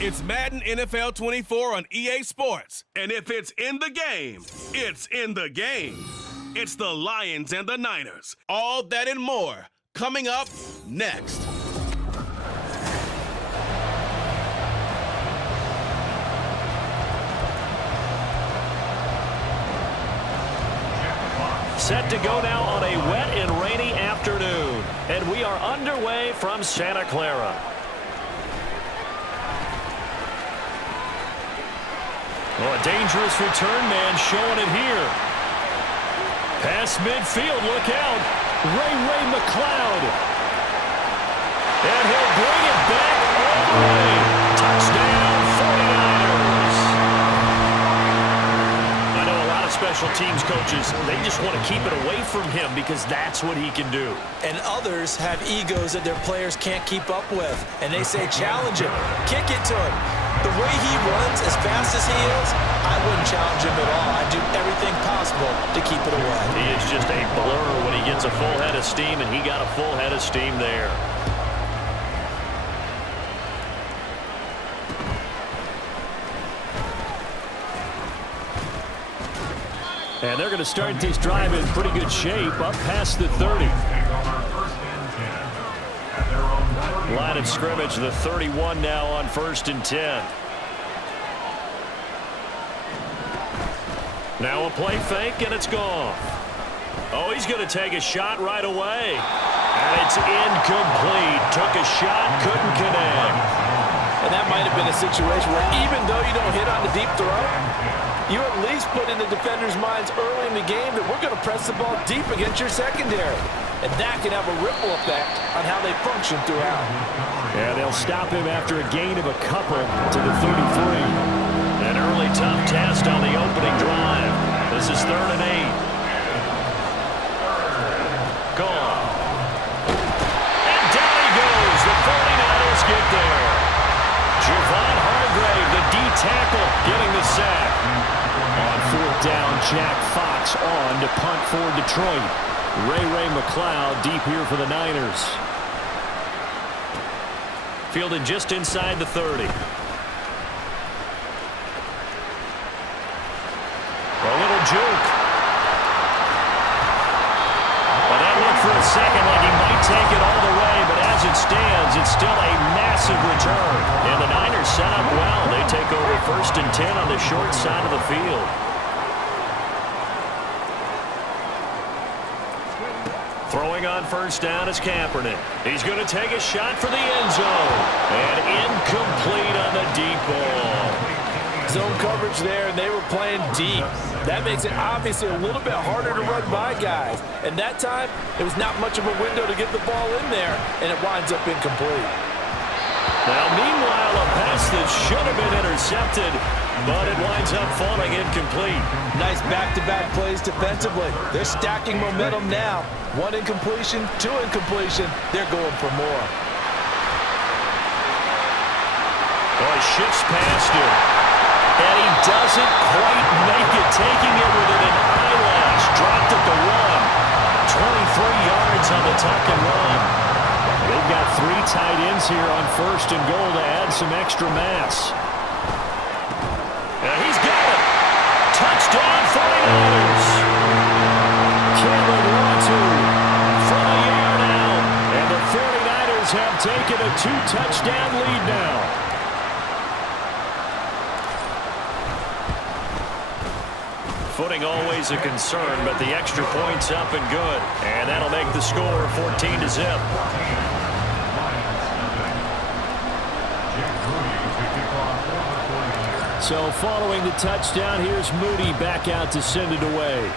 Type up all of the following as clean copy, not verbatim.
It's Madden NFL 24 on EA Sports. And if it's in the game, it's in the game. It's the Lions and the Niners. All that and more coming up next. Set to go now on a wet and rainy afternoon. And we are underway from Santa Clara. Oh, a dangerous return man showing it here. Past midfield, look out. Ray McLeod. And he'll bring it back all the way. Touchdown, 49ers. I know a lot of special teams coaches, they just want to keep it away from him because that's what he can do. And others have egos that their players can't keep up with. And they say, challenge him, kick it to him. The way he runs, as fast as he is, I wouldn't challenge him at all. I'd do everything possible to keep it away. He is just a blur when he gets a full head of steam, and he got a full head of steam there. And they're going to start this drive in pretty good shape, up past the 30. Line of scrimmage, the 31 now on 1st and 10. Now a play fake, and it's gone. Oh, he's going to take a shot right away. And it's incomplete. Took a shot, couldn't connect. And that might have been a situation where even though you don't hit on the deep throw, you at least put in the defenders' minds early in the game that we're going to press the ball deep against your secondary. And that can have a ripple effect on how they function throughout. Yeah, they'll stop him after a gain of a couple to the 33. An early tough test on the opening drive. This is 3rd and 8. Gone. And down he goes. The 49ers get there. Javon Hargrave, the D tackle, getting the sack. On 4th down, Jack Fox on to punt for Detroit. Ray McLeod deep here for the Niners. Fielded just inside the 30. A little juke. Well, that looked for a second like he might take it all the way, but as it stands, it's still a massive return. And the Niners set up well. They take over 1st and 10 on the short side of the field. Throwing on 1st down is Kaepernick. He's going to take a shot for the end zone. And incomplete on the deep ball. Zone coverage there, and they were playing deep. That makes it obviously a little bit harder to run by guys. And that time, it was not much of a window to get the ball in there, and it winds up incomplete. Now, meanwhile, a pass that should have been intercepted, but it winds up falling incomplete. Nice back-to-back plays defensively. They're stacking momentum now. 1 incompletion, 2 incompletion. They're going for more. Boy, shifts past him. And he doesn't quite make it, taking it within an eyelash. Dropped at the 1. 23 yards on the tuck and run. They've got 3 tight ends here on 1st and goal to add some extra mass. And he's got it. Touchdown 49ers. Cameron Latu from a yard out. And the 49ers have taken a 2-touchdown lead now. Footing always a concern, but the extra point's up and good. And that'll make the score 14-0. So following the touchdown, here's Moody back out to send it away.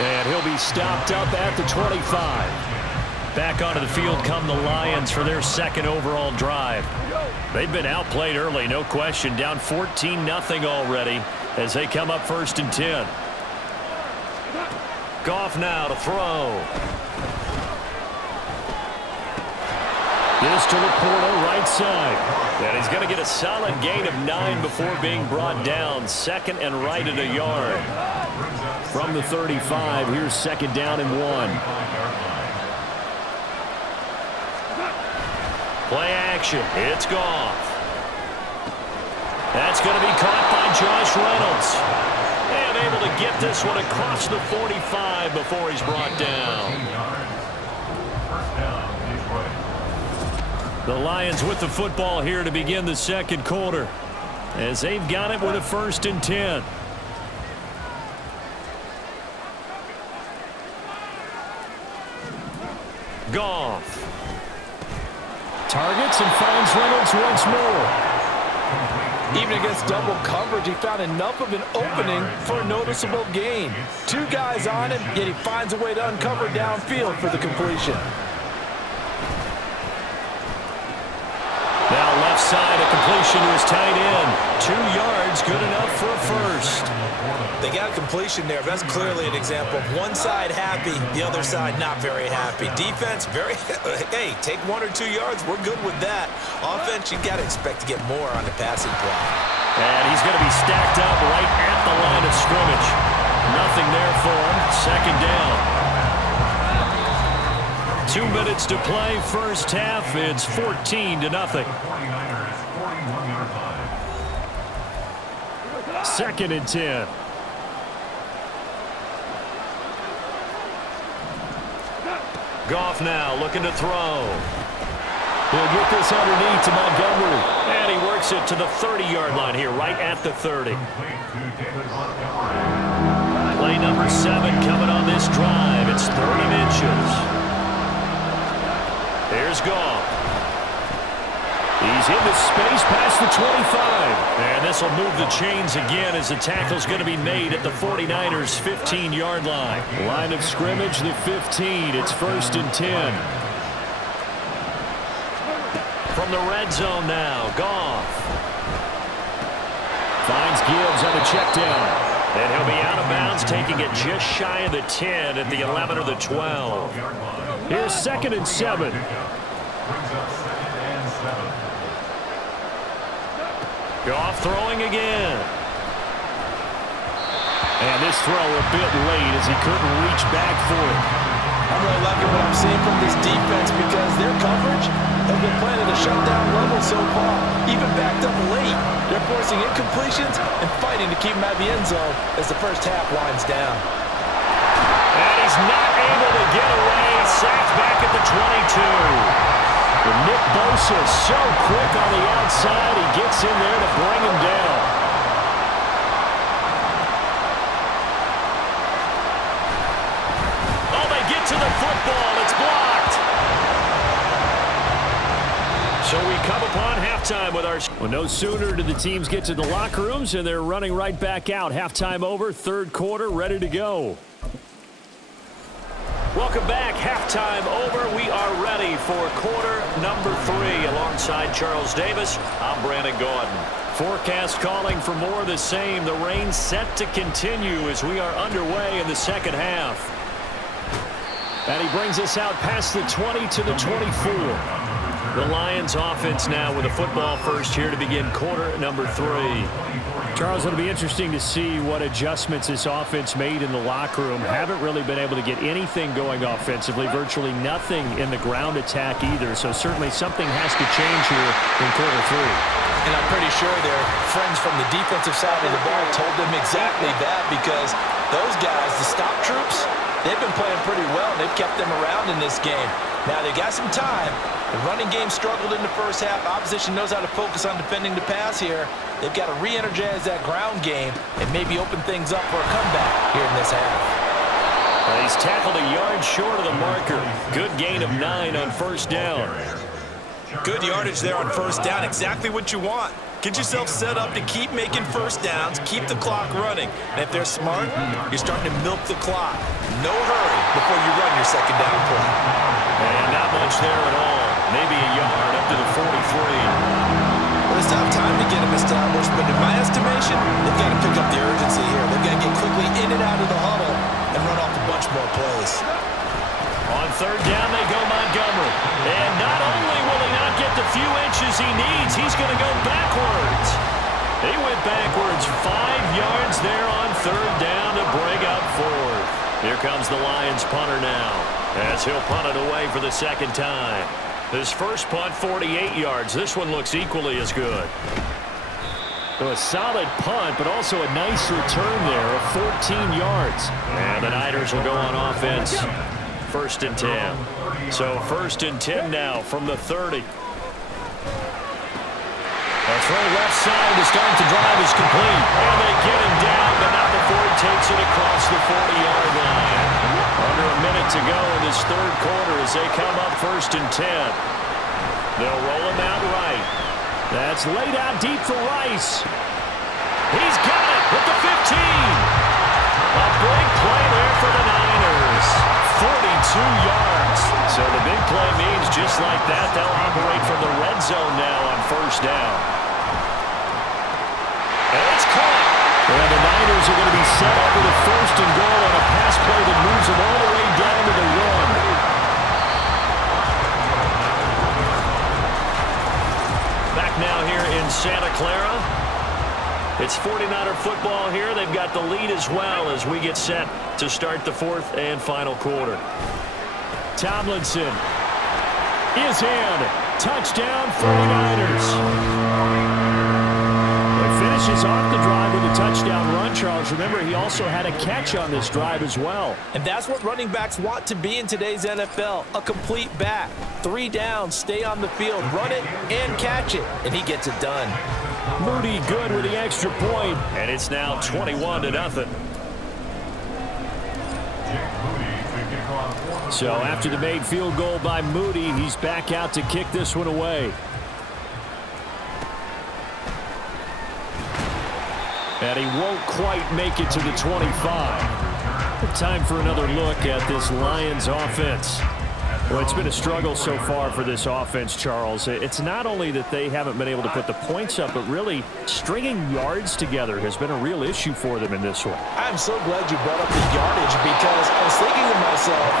And he'll be stopped up at the 25. Back onto the field come the Lions for their 2nd overall drive. They've been outplayed early, no question. Down 14-0 already as they come up 1st and 10. Goff now to throw. This to Laporta, right side. And he's going to get a solid gain of 9 before being brought down. 2nd and right at a yard. From the 35, here's 2nd down and 1. Play action. It's Goff. That's going to be caught by Josh Reynolds. And able to get this one across the 45 before he's brought down. The Lions with the football here to begin the second quarter, as they've got it with a 1st and 10. Goff targets and finds Reynolds once more. Even against double coverage, he found enough of an opening for a noticeable gain. 2 guys on him, yet he finds a way to uncover downfield for the completion. Now left side, a completion to his tight end. 2 yards, good enough for a first. They got a completion there. That's clearly an example of one side happy, the other side not very happy. Defense, hey, take 1 or 2 yards. We're good with that. Offense, you got to expect to get more on the passing play. And he's going to be stacked up right at the line of scrimmage. Nothing there for him. 2nd down. 2 minutes to play, first half. It's 14-0. 2nd and 10. Goff now looking to throw. He'll get this underneath to Montgomery. And he works it to the 30-yard line here, right at the 30. Play number 7 coming on this drive. It's 3rd and inches. Here's Goff. He's into space past the 25. And this will move the chains again as the tackle's going to be made at the 49ers' 15-yard line. Line of scrimmage, the 15. It's 1st and 10. From the red zone now, Goff. Finds Gibbs on the check down. And he'll be out of bounds, taking it just shy of the 10 at the 11 or the 12. Here's 2nd and 7. Goff throwing again. And this throw a bit late as he couldn't reach back for it. I'm really liking what I'm seeing from this defense because their coverage has been playing at a shutdown level so far. Even backed up late, they're forcing incompletions and fighting to keep him out of the end zone as the first half winds down. And he's not able to get away. Sacked back at the 22. And Nick Bosa so quick on the outside. He gets in there to bring him down. Oh, they get to the football. It's blocked. So we come upon halftime with our... Well, no sooner do the teams get to the locker rooms, and they're running right back out. Halftime over, 3rd quarter, ready to go. Welcome back. Halftime over. We are ready for quarter number 3. Alongside Charles Davis, I'm Brandon Gordon. Forecast calling for more of the same. The rain set to continue as we are underway in the second half. And he brings us out past the 20 to the 24. The Lions offense now with a football first here to begin quarter number 3. Charles, it'll be interesting to see what adjustments this offense made in the locker room. Haven't really been able to get anything going offensively, virtually nothing in the ground attack either. So certainly something has to change here in quarter 3. And I'm pretty sure their friends from the defensive side of the ball told them exactly that because those guys, the stop troops, they've been playing pretty well. They've kept them around in this game. Now they got some time. The running game struggled in the first half. Opposition knows how to focus on defending the pass here. They've got to re-energize that ground game and maybe open things up for a comeback here in this half. Well, he's tackled a yard short of the marker. Good gain of 9 on 1st down. Good yardage there on 1st down. Exactly what you want. Get yourself set up to keep making 1st downs, keep the clock running. And if they're smart, you're starting to milk the clock. No hurry before you run your 2nd down play. And not much there at all. Maybe a yard up to the 43. Well, it's not time to get them established, but in my estimation, they've got to pick up the urgency here. They've got to get quickly in and out of the huddle and run off a bunch more plays. On 3rd down, they go Montgomery. And not only will he not get the few inches he needs, he's going to go backwards. He went backwards 5 yards there on 3rd down to bring up 4th. Here comes the Lions punter now as he'll punt it away for the 2nd time. His first punt, 48 yards. This one looks equally as good. A solid punt, but also a nice return there of 14 yards. And the Niners will go on offense. 1st and 10. So 1st and 10 now from the 30. That's right, left side to start the drive is complete. And they get him down, but not before he takes it across the 40-yard line. Under a minute to go in this 3rd quarter as they come up 1st and 10. They'll roll him out right. That's laid out deep for Rice. He's got it with the 15. A big play there for the Niners. 42 yards. So the big play means just like that, they'll operate from the red zone now on 1st down. And it's caught. And the Niners are going to be set up with a 1st and goal on a pass play that moves them all the way down to the 1. Back now here in Santa Clara. It's 49er football here. They've got the lead as well as we get set to start the 4th and final quarter. Tomlinson is in. Touchdown 49ers. He finishes off the drive with a touchdown run, Charles. Remember, he also had a catch on this drive as well. And that's what running backs want to be in today's NFL, a complete back. 3 downs, stay on the field, run it, and catch it. And he gets it done. Moody good with the extra point. And it's now 21-0. So after the made field goal by Moody, he's back out to kick this one away. And he won't quite make it to the 25. Time for another look at this Lions offense. Well, it's been a struggle so far for this offense, Charles. It's not only that they haven't been able to put the points up, but really stringing yards together has been a real issue for them in this one. I'm so glad you brought up the yardage because I was thinking to myself,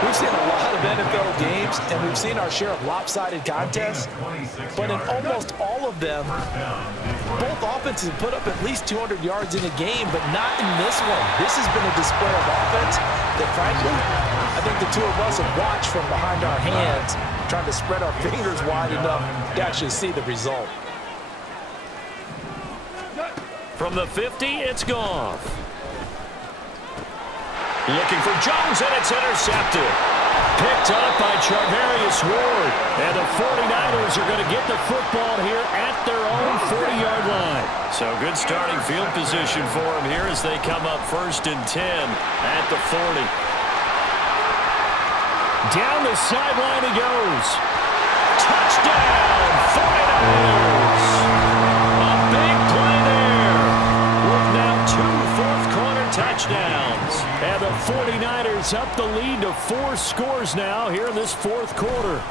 we've seen a lot of NFL games, and we've seen our share of lopsided contests, but in almost all of them, both offenses put up at least 200 yards in a game, but not in this one. This has been a display of offense that, frankly, I think the two of us have watched from behind our hands, trying to spread our fingers wide enough to actually see the result. From the 50, it's Goff. Looking for Jones, and it's intercepted. Picked up by Charvarius Ward. And the 49ers are going to get the football here at their own 40-yard line. So good starting field position for them here as they come up 1st and 10 at the 40. Down the sideline he goes. Touchdown, 49ers. A big play there. With now 2 fourth-quarter touchdowns. And the 49ers up the lead to 4 scores now here in this 4th quarter.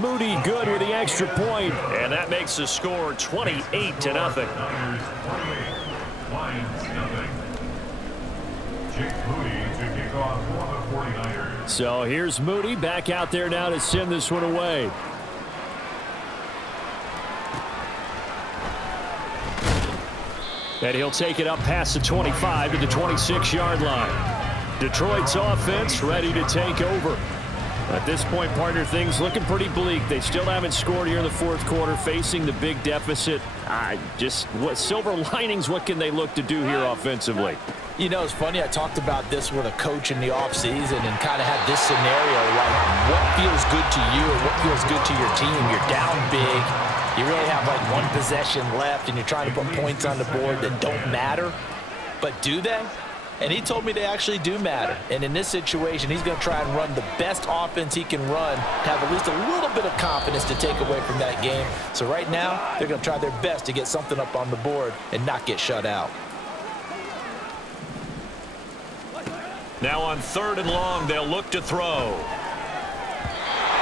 Moody good with the extra point. And that makes the score 28-0. So here's Moody back out there now to send this one away. And he'll take it up past the 25 to the 26-yard line. Detroit's offense ready to take over. At this point, partner, things looking pretty bleak. They still haven't scored here in the 4th quarter, facing the big deficit. Just what silver linings, what can they look to do here offensively? You know, it's funny, I talked about this with a coach in the offseason and kind of had this scenario, like what feels good to you or what feels good to your team. You're down big. You really have like 1 possession left, and you're trying to put points on the board that don't matter. But do they? And he told me they actually do matter. And in this situation, he's going to try and run the best offense he can run, have at least a little bit of confidence to take away from that game. So right now, they're going to try their best to get something up on the board and not get shut out. Now on 3rd and long, they'll look to throw.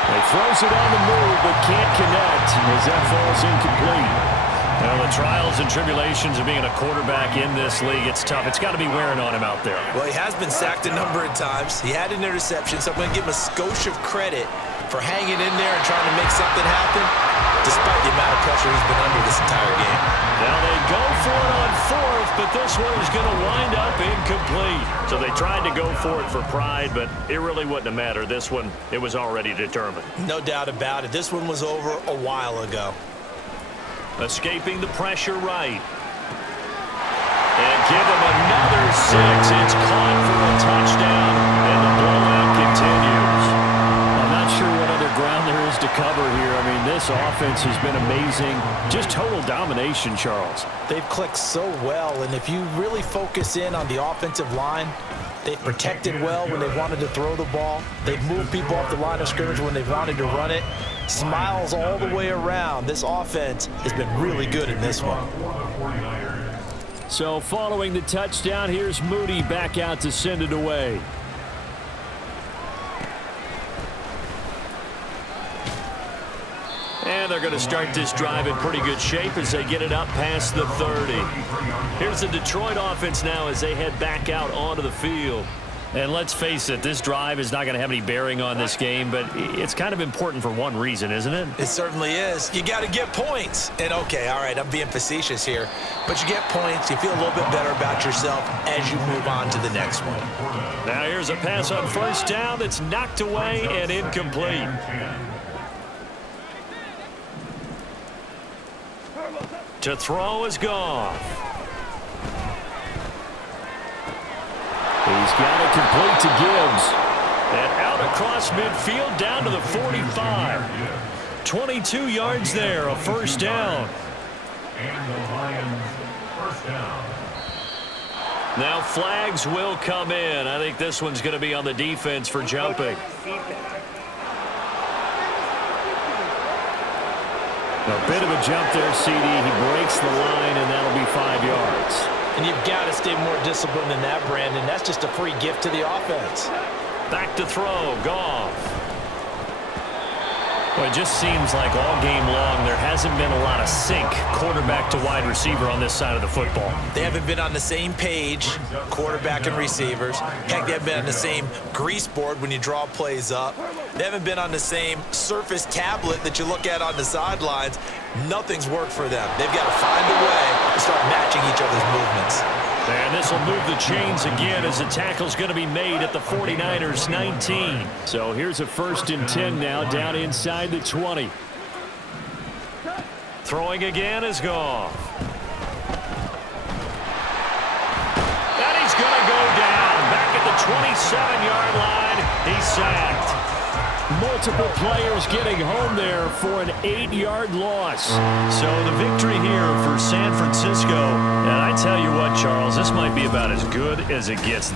He throws it on the move, but can't connect as that falls incomplete. Well, the trials and tribulations of being a quarterback in this league, it's tough. It's got to be wearing on him out there. Well, he has been sacked a number of times. He had an interception, so I'm going to give him a skosh of credit for hanging in there and trying to make something happen, despite the amount of pressure he's been under this entire game. Now they go for it on 4th, but this one is going to wind up incomplete. So they tried to go for it for pride, but it really wouldn't have mattered. This one, it was already determined. No doubt about it. This one was over a while ago. Escaping the pressure right. And give him another 6. It's caught for a touchdown, and the blowout continues. I'm not sure what other ground there is to cover here. I mean, this offense has been amazing. Just total domination, Charles. They've clicked so well, and if you really focus in on the offensive line, they've protected well when they wanted to throw the ball. They've moved people off the line of scrimmage when they've wanted to run it. Smiles all the way around. This offense has been really good in this one. So following the touchdown, here's Moody back out to send it away. And they're going to start this drive in pretty good shape as they get it up past the 30. Here's the Detroit offense now as they head back out onto the field. And let's face it, this drive is not going to have any bearing on this game, but it's kind of important for one reason, isn't it? It certainly is. You got to get points. And, okay, all right, I'm being facetious here. But you get points, you feel a little bit better about yourself as you move on to the next one. Now here's a pass on first down that's knocked away and incomplete. To throw is Goff. He's got it complete to Gibbs. And out across midfield down to the 45. 22 yards there, a first down. And the Lions first down. Now flags will come in. I think this one's going to be on the defense for jumping. A bit of a jump there, CD. He breaks the line, and that'll be 5 yards. And you've got to stay more disciplined than that, Brandon. That's just a free gift to the offense. Back to throw, Goff. Well, it just seems like all game long there hasn't been a lot of sync quarterback to wide receiver on this side of the football. They haven't been on the same page, quarterback and receivers. Heck, they haven't been on the same grease board when you draw plays up. They haven't been on the same surface tablet that you look at on the sidelines. Nothing's worked for them. They've got to find a way to start matching each other's movements. And this will move the chains again as the tackle's going to be made at the 49ers 19. So here's a 1st and 10 now down inside the 20. Throwing again is Goff. And he's going to go down. Back at the 27-yard line. He's sacked. Multiple players getting home there for an 8-yard loss. So the victory here for San Francisco. And I tell you what, Charles, this might be about as good as it gets.